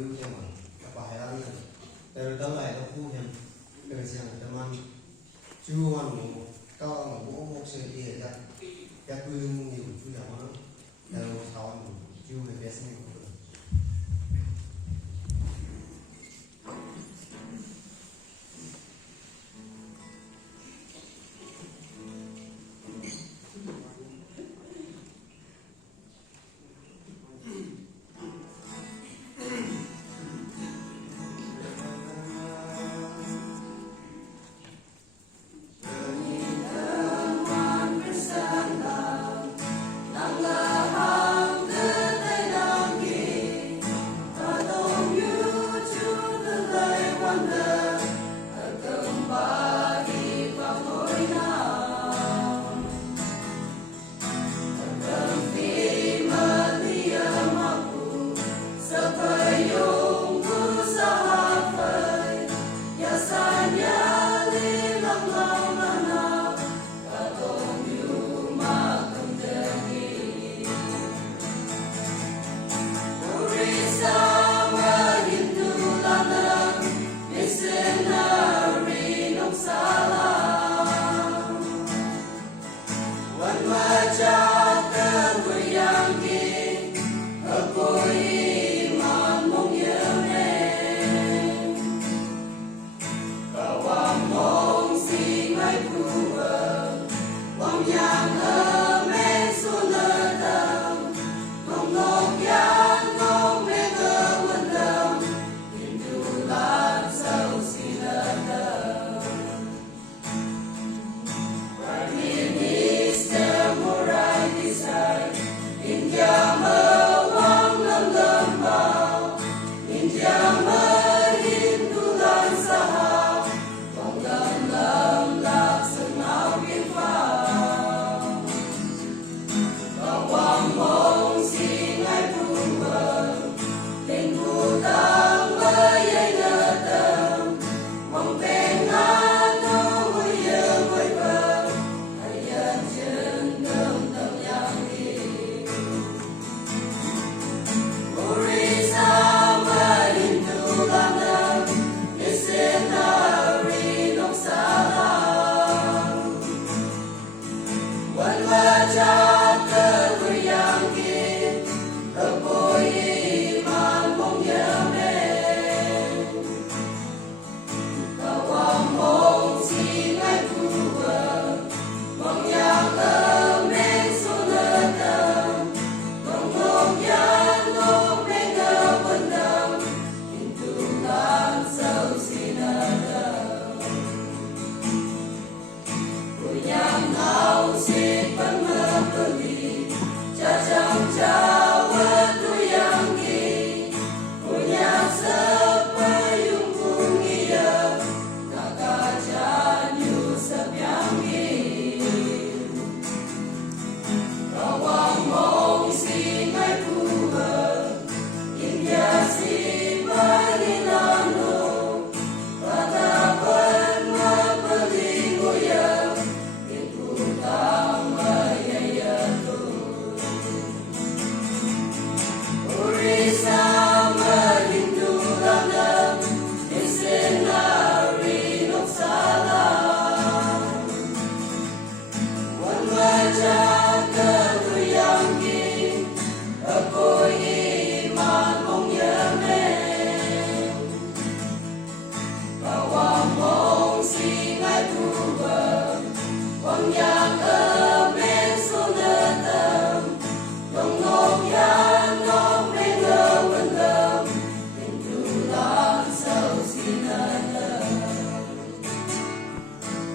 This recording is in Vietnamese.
lưu cho mà các bài ăn từ tới lại nó phu nhân từ xem tâm ăn chưa ăn một cao mà bố một sự gì hết các quy nhiều chú nhỏ nó đều tháo ăn chưa về bé sinh Hãy subscribe cho kênh Ghiền Mì Gõ để không bỏ lỡ